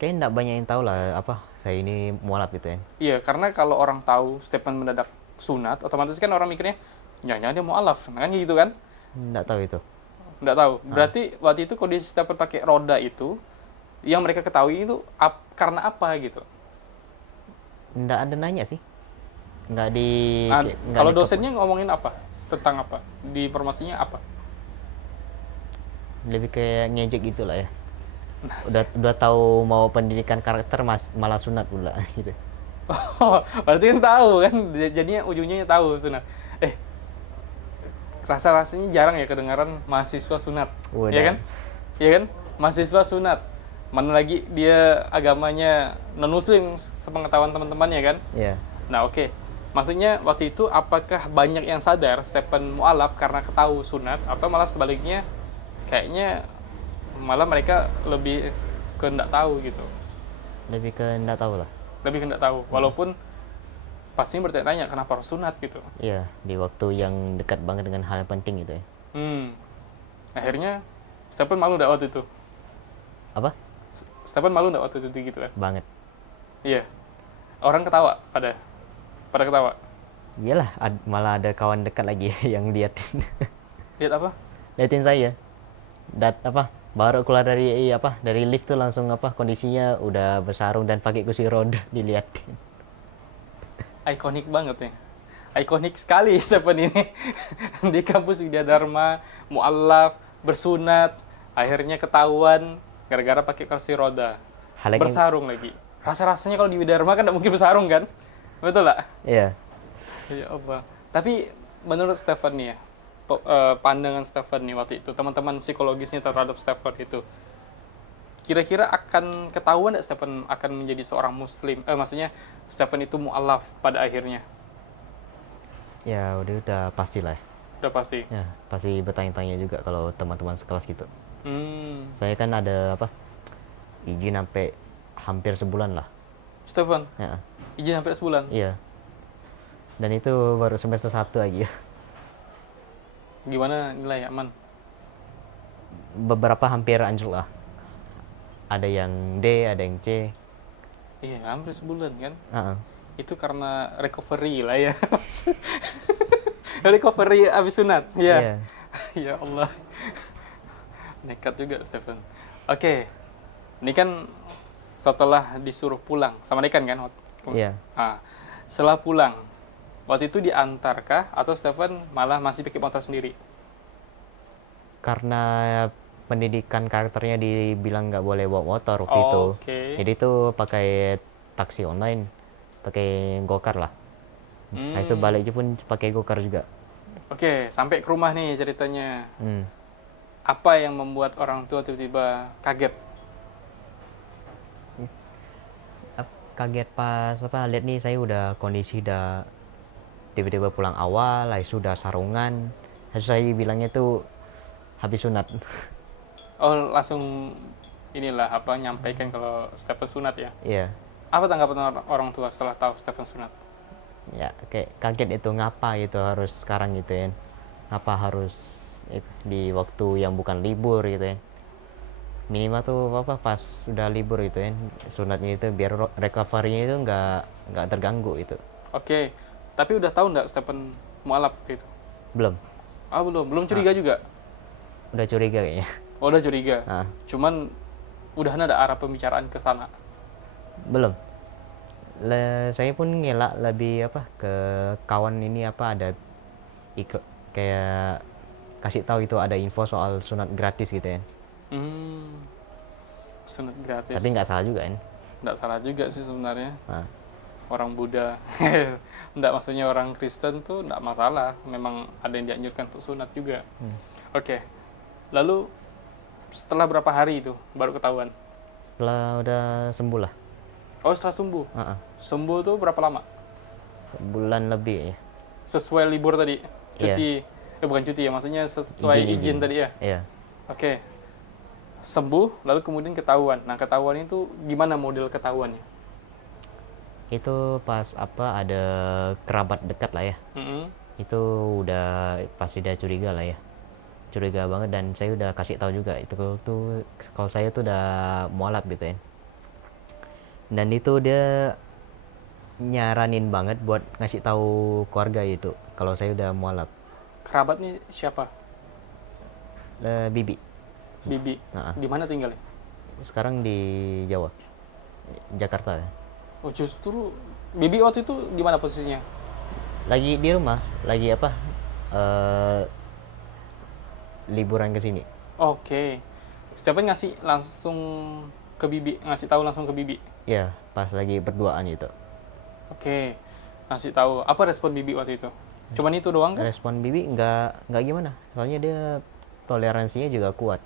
kayaknya enggak banyak yang tahu lah apa saya ini mualaf gitu ya. Iya, karena kalau orang tahu Stefan mendadak sunat, otomatis kan orang mikirnya, jangan-jangan dia mualaf, kan gitu kan? Enggak tahu itu. Nggak tahu. Berarti waktu itu kondisi Stefan pakai roda itu, yang mereka ketahui itu karena apa gitu? Enggak ada nanya sih. Enggak di Nah, nggak kalau di- dosennya ngomongin apa? tentang apa? Di informasinya apa? Lebih kayak ngejek gitu lah ya. Udah tahu mau pendidikan karakter malah sunat pula gitu. Oh, berarti kan tahu kan, jadinya ujungnya tahu sunat. Rasa-rasanya jarang ya kedengaran mahasiswa sunat, Udah. ya kan? Ya kan? Mahasiswa sunat. Mana lagi dia agamanya non-muslim sepengetahuan teman-temannya kan? Iya. Nah, oke. Maksudnya waktu itu apakah banyak yang sadar Stephen mualaf karena ketahui sunat atau malah sebaliknya kayaknya malah mereka lebih ke nggak tahu gitu. Lebih ke nggak tahu lah. Lebih ke nggak tahu. Walaupun pastinya bertanya-tanya kenapa harus sunat gitu. Iya, di waktu yang dekat banget dengan hal yang penting gitu ya. Akhirnya Stephen malu nggak waktu itu? Apa? Stephen malu nggak waktu itu gitu kan? Banget. Iya. Orang ketawa pada ketawa. Iyalah, malah ada kawan dekat lagi yang liatin. Lihat apa? Liatin saya. Baru keluar dari lift tuh langsung kondisinya udah bersarung dan pakai kursi roda diliatin. Ikonik banget ya. Ikonik sekali Stephen ini. Di kampus Widya Dharma, mualaf, bersunat, akhirnya ketahuan gara-gara pakai kursi roda. Halnya Bersarung lagi. Rasa-rasanya kalau di Widya Dharma kan nggak mungkin bersarung kan? Betul lah? Iya. Ya Allah. Tapi menurut Stephen nih ya, pandangan Stephen nih waktu itu, teman-teman psikologisnya terhadap Stephen itu, kira-kira akan ketahuan nggak Stephen akan menjadi seorang muslim? Maksudnya Stephen itu mu'alaf pada akhirnya? Ya udah pastilah. Udah pasti? Ya, pasti bertanya-tanya juga kalau teman-teman sekelas gitu. Saya kan ada izin sampai hampir sebulan lah. Stephen? Ya. Izin hampir sebulan? Iya. Dan itu baru semester 1 lagi ya. Gimana nilai aman? Beberapa hampir anjlok lah. Ada yang D, ada yang C. Iya, hampir sebulan kan? Uh-uh. Itu karena recovery lah ya. Recovery abis sunat. Ya. Ya Allah. Nekat juga Stephen. Oke. Ini kan setelah disuruh pulang sama Dekan kan? Iya. Setelah pulang, waktu itu diantarkah atau Stephen malah masih pakai motor sendiri? Karena pendidikan karakternya dibilang nggak boleh bawa motor waktu itu. Jadi tuh pakai taksi online, pakai gokar lah. Nah itu baliknya pun pakai gokar juga. Oke, sampai ke rumah nih ceritanya. Apa yang membuat orang tua tiba-tiba kaget? Kaget pas lihat nih saya udah kondisi udah tiba-tiba pulang awal, sudah sarungan. Saya bilangnya tuh habis sunat. Oh, langsung inilah nyampaikan kalau Stephen sunat ya? Iya. Apa tanggapan orang tua setelah tahu Stephen sunat? Ya kayak kaget itu, ngapa gitu harus sekarang gitu ya. Ngapa harus di waktu yang bukan libur gitu ya. Minimal tuh pas udah libur gitu ya, sunatnya itu biar recovery-nya itu nggak terganggu itu. Oke, tapi udah tahu nggak Stephen mualaf itu? Belum. Belum curiga juga? Udah curiga kayaknya. Oh, udah curiga. Ah. Cuman udah ada arah pembicaraan ke sana. Belum. Saya pun ngelak lebih ke kawan ini ada kayak kasih tahu itu ada info soal sunat gratis gitu ya. Sunat gratis. Tapi nggak salah juga kan? Nggak salah juga sih sebenarnya. Orang Buddha, nggak maksudnya orang Kristen tuh nggak masalah. Memang ada yang dianjurkan untuk sunat juga. Oke. Lalu setelah berapa hari itu baru ketahuan? Setelah udah sembuh lah. Oh, setelah sembuh? Sembuh tuh berapa lama? Sebulan lebih ya. Sesuai libur tadi? Cuti? Bukan cuti ya, maksudnya sesuai izin tadi ya? Iya. Oke. Sembuh, lalu kemudian ketahuan. Nah, ketahuan itu gimana model ketahuannya? Itu pas ada kerabat dekat lah ya. Itu udah pasti dia curiga lah ya. Curiga banget, dan saya udah kasih tahu juga itu tuh kalau saya tuh udah mualaf gitu ya. Dan itu dia nyaranin banget buat ngasih tahu keluarga itu kalau saya udah mualaf. Kerabatnya siapa? Bibi. Di mana tinggalnya? Sekarang di Jawa, Jakarta. Oh, justru Bibi waktu itu di mana posisinya? Lagi di rumah, lagi eh, liburan ke sini. Oke. Stephen ngasih langsung ke Bibi, ngasih tahu langsung ke Bibi. Ya, pas lagi berduaan itu. Oke. Ngasih tahu. Apa respon Bibi waktu itu? Cuman itu doang kan? Respon Bibi nggak gimana, soalnya dia toleransinya juga kuat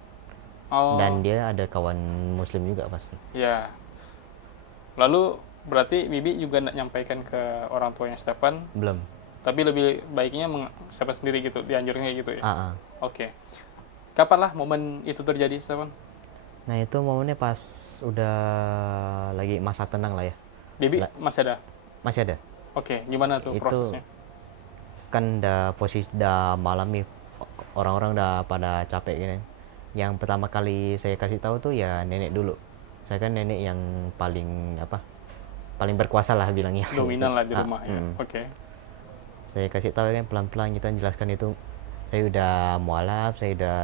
Oh, dan dia ada kawan muslim juga pasti. ya. Lalu berarti Bibi juga nggak nyampaikan ke orang tuanya Stephen, Belum. tapi lebih baiknya Stephen sendiri gitu, dianjurkan kayak gitu ya. Ah, ah. Oke. Kapan lah momen itu terjadi, Stephen? Nah itu momennya pas udah lagi masa tenang lah ya. Bibi Lah. masih ada? Masih ada. Oke, gimana tuh Itu prosesnya? kan udah posisi udah malam nih, orang-orang udah pada capek gini. Yang pertama kali saya kasih tahu tuh ya nenek dulu. Saya kan nenek yang paling paling berkuasa lah bilangnya. Dominan Gitu. lah di rumah ya. mm. Oke. Saya kasih tahu kan pelan-pelan kita jelaskan itu. Saya udah mualaf, saya udah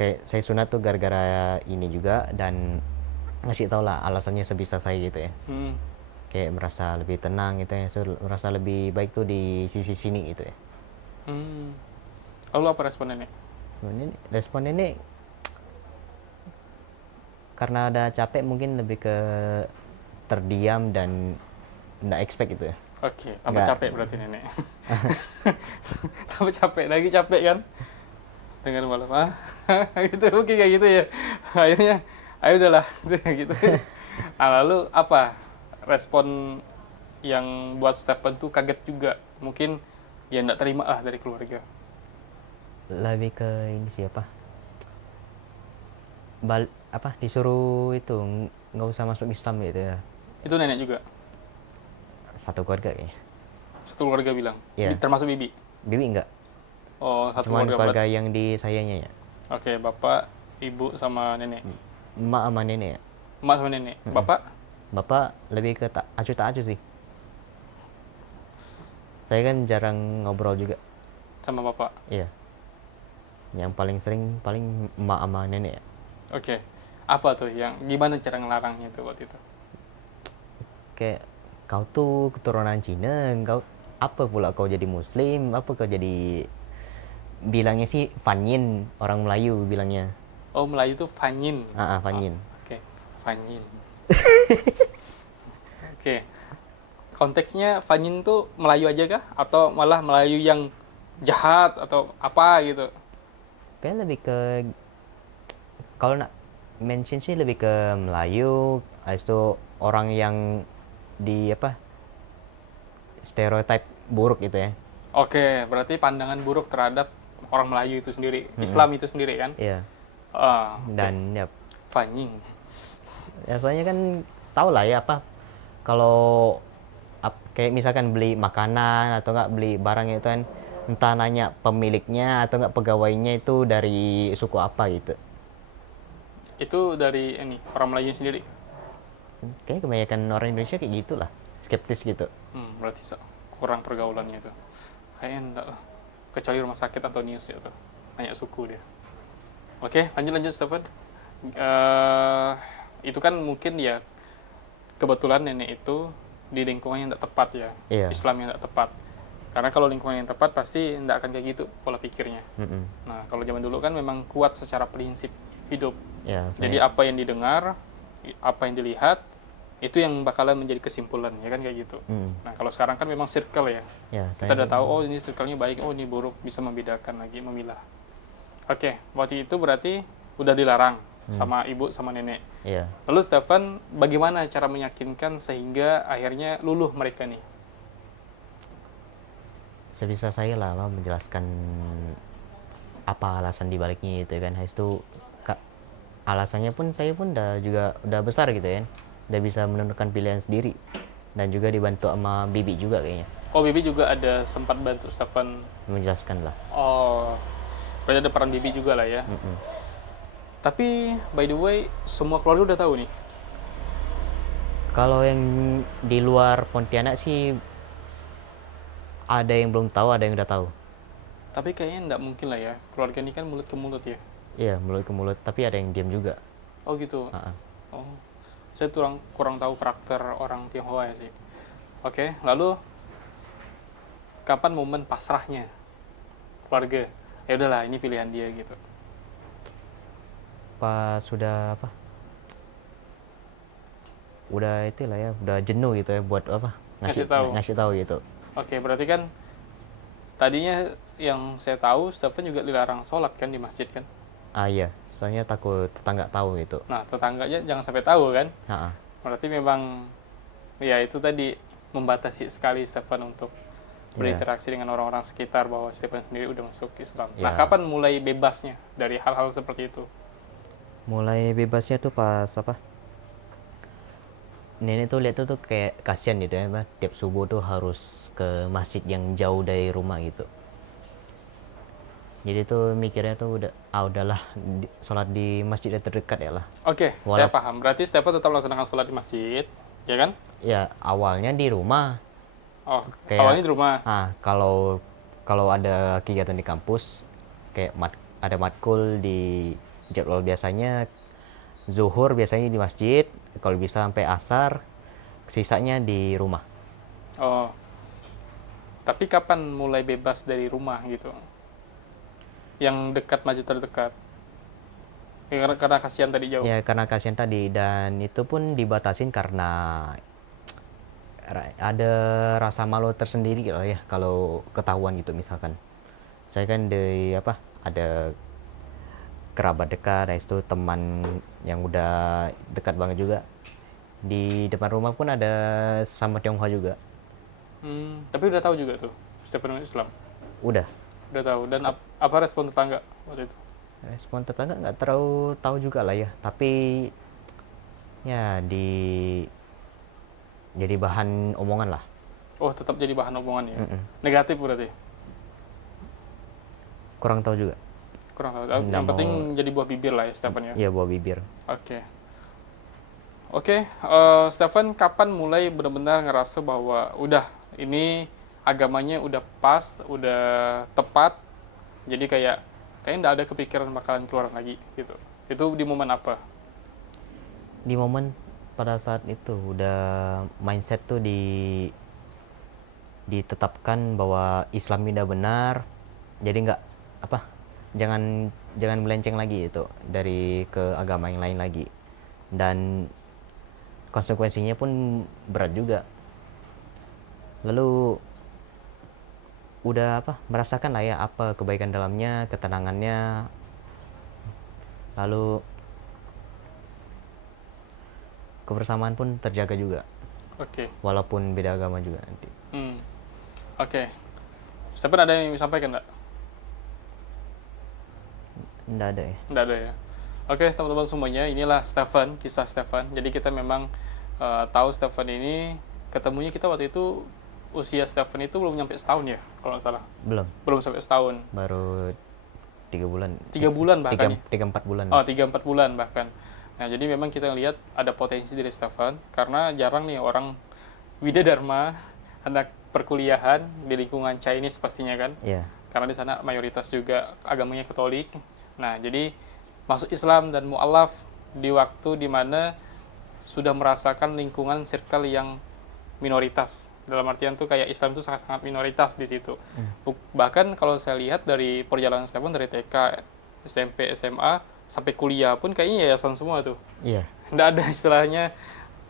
kayak saya sunat tuh gara-gara ini juga, dan ngasih tau lah alasannya sebisa saya gitu ya. Hmm. Kayak merasa lebih tenang gitu ya, merasa lebih baik tuh di sisi sini gitu ya. Hmm. Lalu apa respon nenek? Respon ini karena ada capek mungkin lebih ke terdiam dan nggak expect gitu ya. Oke, tambah Nggak. capek berarti nenek. Tambah capek, lagi capek kan? Dengan malam, gitu, oke kayak gitu ya. Akhirnya, ayo udahlah, gitu. Nah, lalu apa respon yang buat Stephen tuh kaget juga? Mungkin ya nggak terima lah dari keluarga. Lebih ke ini siapa? Disuruh itu nggak usah masuk Islam gitu ya. Itu nenek juga? Satu keluarga kayaknya. Satu keluarga bilang? Iya. Termasuk Bibi? Bibi enggak. Oh, satu Cuman keluarga. keluarga yang di sayanya ya. Oke, bapak, ibu, sama nenek. Emak sama nenek ya. Emak sama nenek. Bapak? Bapak lebih ke acuh tak acuh sih. Saya kan jarang ngobrol juga. Sama bapak? Iya. Yang paling sering paling emak sama nenek ya. Oke. Apa tuh yang, gimana cara ngelarangnya tuh waktu itu? Kayak kau tuh keturunan Cina, kau apa pula kau jadi Muslim, apa kau jadi, bilangnya sih Fanyin, orang Melayu bilangnya. Oh, Melayu tuh Fanyin. Fanyin. Oke, Fanyin. Oke. Konteksnya Fanyin tuh Melayu aja kah? Atau malah Melayu yang jahat atau apa gitu? Kayak lebih ke, kalau nak mention sih lebih ke Melayu, habis itu orang yang di stereotip buruk gitu ya. Oke, berarti pandangan buruk terhadap orang Melayu itu sendiri, Islam itu sendiri kan? Iya. Oke. Dan ya Fanyin. soalnya kan tau lah ya kalau kayak misalkan beli makanan atau nggak beli barang itu kan, entah nanya pemiliknya atau nggak pegawainya itu dari suku apa gitu. Itu dari ini orang Melayu sendiri. Kayak kebanyakan orang Indonesia kayak gitulah, skeptis gitu. Berarti kurang pergaulannya itu. Kayaknya enggak lah. Kecuali rumah sakit atau news ya tuh. Nanya suku dia. Oke, lanjut Stephen. Itu kan mungkin ya kebetulan nenek itu di lingkungan yang tidak tepat ya. Iya. Islam yang tidak tepat. Karena kalau lingkungan yang tepat pasti tidak akan kayak gitu pola pikirnya. Mm-mm. Nah, kalau zaman dulu kan memang kuat secara prinsip hidup. Ya, Jadi apa yang didengar, apa yang dilihat, itu yang bakalan menjadi kesimpulan, ya kan kayak gitu. Nah, kalau sekarang kan memang circle ya. ya Kita udah tahu, oh ini circle-nya baik, oh ini buruk, bisa membedakan lagi, memilah. Oke, waktu itu berarti udah dilarang sama ibu sama nenek. Iya. Lalu Stephen, bagaimana cara meyakinkan sehingga akhirnya luluh mereka nih? Sebisa saya lah menjelaskan apa alasan dibaliknya gitu kan. Habis itu alasannya pun saya pun udah besar gitu ya, udah bisa menentukan pilihan sendiri, dan juga dibantu sama bibi juga kayaknya Oh, Bibi juga ada sempat bantu Stephen. menjelaskan lah. Oh, berarti ada peran Bibi juga lah ya. Tapi, by the way, semua keluarga udah tahu nih? Kalau yang di luar Pontianak sih ada yang belum tahu, ada yang udah tahu. Tapi kayaknya nggak mungkin lah ya. Keluarga ini kan mulut ke mulut ya. Iya, mulut ke mulut, tapi ada yang diam juga. Oh gitu. Uh-uh. Oh, saya kurang tahu karakter orang Tionghoa ya sih. Oke, lalu kapan momen pasrahnya keluarga? Ya udahlah, ini pilihan dia gitu. Pas sudah apa, udah itulah ya, udah jenuh gitu ya buat apa, Ngasih tahu. ngasih tahu gitu. Oke, berarti kan tadinya yang saya tahu Stephen juga dilarang sholat kan di masjid kan. Iya, soalnya takut tetangga tahu gitu. Nah, tetangganya jangan sampai tahu kan. Ah, Berarti memang ya itu tadi membatasi sekali Stephen untuk berinteraksi dengan orang-orang sekitar bahwa Stephen sendiri udah masuk Islam. Nah, Ya. kapan mulai bebasnya dari hal-hal seperti itu? mulai bebasnya tuh pas apa, nenek tuh lihat tuh kayak kasihan gitu ya, Mbak. Tiap subuh tuh harus ke masjid yang jauh dari rumah gitu. Jadi tuh mikirnya tuh udahlah, sholat di masjid yang terdekat ya lah. Oke, saya paham. Berarti Stephen tetap melaksanakan sholat di masjid, ya kan? Ya awalnya di rumah. Oh, Kayak- awalnya di rumah. Kalau kalau ada kegiatan di kampus, kayak ada matkul di jadwal biasanya zuhur biasanya di masjid, kalau bisa sampai asar, sisanya di rumah. Oh, tapi kapan mulai bebas dari rumah gitu? Yang dekat, masjid terdekat. Ya, karena kasihan tadi jauh. Ya karena kasihan tadi, dan itu pun dibatasin karena ada rasa malu tersendiri gitu ya kalau ketahuan gitu. Misalkan saya kan dari apa, ada kerabat dekat, dan itu teman yang udah dekat banget juga. Di depan rumah pun ada sama Tionghoa juga. Tapi udah tahu juga tuh Stephen Islam. Udah. Udah tahu. Dan apa respon tetangga waktu itu? Respon tetangga nggak terlalu tahu juga lah ya, tapi ya jadi bahan omongan lah. Oh, tetap jadi bahan omongan ya. Negatif berarti. Kurang tahu juga. Kurang tahu. Nggak Yang penting mau- jadi buah bibir lah ya Stephen ya. Ya bawa bibir. Oke. Oke, Stephen kapan mulai benar-benar ngerasa bahwa udah ini agamanya udah pas, udah tepat, jadi kayaknya nggak ada kepikiran bakalan keluar lagi gitu. Itu di momen apa? Di momen pada saat itu udah mindset tuh ditetapkan bahwa Islam ini udah benar, jadi nggak apa, jangan melenceng lagi itu dari ke agama yang lain lagi, dan konsekuensinya pun berat juga. Lalu udah apa, merasakan lah ya apa kebaikan dalamnya, ketenangannya, lalu kebersamaan pun terjaga juga Oke. walaupun beda agama juga nanti. Oke. Stephen ada yang disampaikan nggak? Nggak ada ya. Nggak ada ya. Oke, teman-teman semuanya, inilah Stephen, kisah Stephen. Jadi kita memang tahu Stephen ini, ketemunya kita waktu itu usia Stephen itu belum nyampe setahun ya, kalau nggak salah. Belum sampai setahun. Baru 3 bulan. 3 bulan bahkan. 3-4 bulan. Oh, 3-4 bulan bahkan. Nah, jadi memang kita lihat ada potensi dari Stephen, karena jarang nih orang Widadharma, anak perkuliahan di lingkungan Chinese pastinya kan. Iya. Karena di sana mayoritas juga agamanya Katolik. Nah, jadi masuk Islam dan mu'alaf di waktu dimana sudah merasakan lingkungan circle yang minoritas. Dalam artian tuh kayak Islam itu sangat-sangat minoritas di situ. Bahkan kalau saya lihat dari perjalanan Stephen dari TK, SMP, SMA, sampai kuliah pun kayaknya yayasan semua tuh. Iya. Nggak ada istilahnya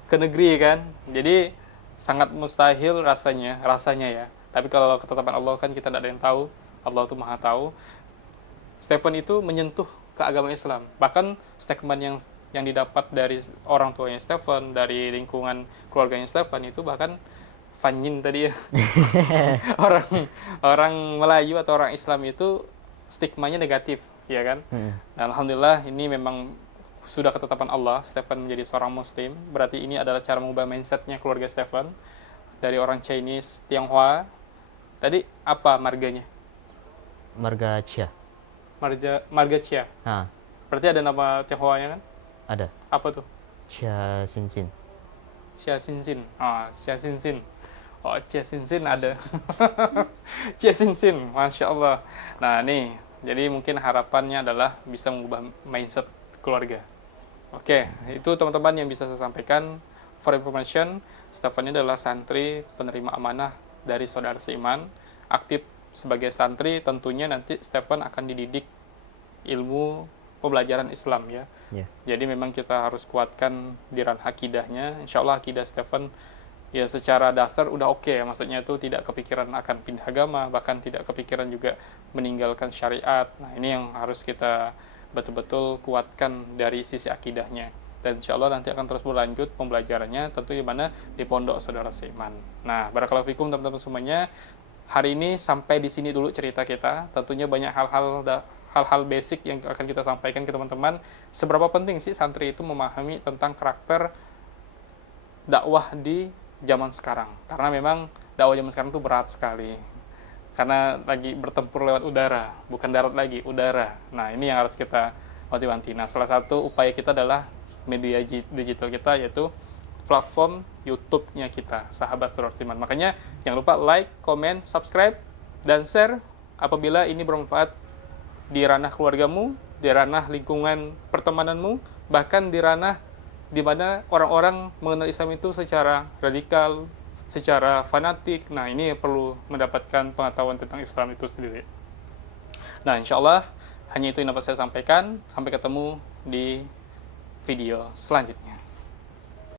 ke negeri kan. Jadi sangat mustahil rasanya ya. Tapi kalau ketetapan Allah kan kita nggak ada yang tahu. Allah tuh maha tahu. Stephen itu menyentuh ke agama Islam. Bahkan statement yang didapat dari orang tuanya Stephen, dari lingkungan keluarganya Stephen itu bahkan Fanyin tadi ya. orang Melayu atau orang Islam itu stigmanya negatif, ya kan? Nah, alhamdulillah ini memang sudah ketetapan Allah, Stephen menjadi seorang Muslim. Berarti ini adalah cara mengubah mindsetnya keluarga Stephen dari orang Chinese, Tionghoa. Tadi apa marganya? Marga Chia. Marga Chia. Nah, Berarti ada nama Tionghoanya kan? ada. Apa tuh? Chia Sinsin. Chia Sinsin. Chia Sinsin. Oh, Chia Sinsin ada. Chia Sinsin, Masya Allah. Nah, nih, jadi mungkin harapannya adalah bisa mengubah mindset keluarga. Oke, itu teman-teman yang bisa saya sampaikan. For information, Stephen ini adalah santri penerima amanah dari saudara seiman. aktif sebagai santri, tentunya nanti Stephen akan dididik ilmu pembelajaran Islam ya. Ya. Jadi memang kita harus kuatkan di ranah akidahnya. Insya Allah akidah Stephen ya secara dasar udah oke ya. Maksudnya itu tidak kepikiran akan pindah agama, bahkan tidak kepikiran juga meninggalkan syariat. Nah ini yang harus kita betul-betul kuatkan dari sisi akidahnya. Dan insya Allah nanti akan terus berlanjut pembelajarannya, tentu di mana di Pondok Saudara Seiman. Nah, barakallahu fikum teman-teman semuanya. Hari ini sampai di sini dulu cerita kita. Tentunya banyak hal-hal basic yang akan kita sampaikan ke teman-teman. Seberapa penting sih santri itu memahami tentang karakter dakwah di zaman sekarang? Karena memang dakwah zaman sekarang itu berat sekali. Karena lagi bertempur lewat udara, bukan darat lagi, udara. Nah, ini yang harus kita wanti-wanti. Nah, salah satu upaya kita adalah media digital kita, yaitu platform YouTube-nya kita, Sahabat Saudara Seiman. Makanya jangan lupa like, comment, subscribe, dan share apabila ini bermanfaat di ranah keluargamu, di ranah lingkungan pertemananmu, bahkan di ranah di mana orang-orang mengenal Islam itu secara radikal, secara fanatik. Nah, ini perlu mendapatkan pengetahuan tentang Islam itu sendiri. Nah, insya Allah hanya itu yang dapat saya sampaikan. Sampai ketemu di video selanjutnya.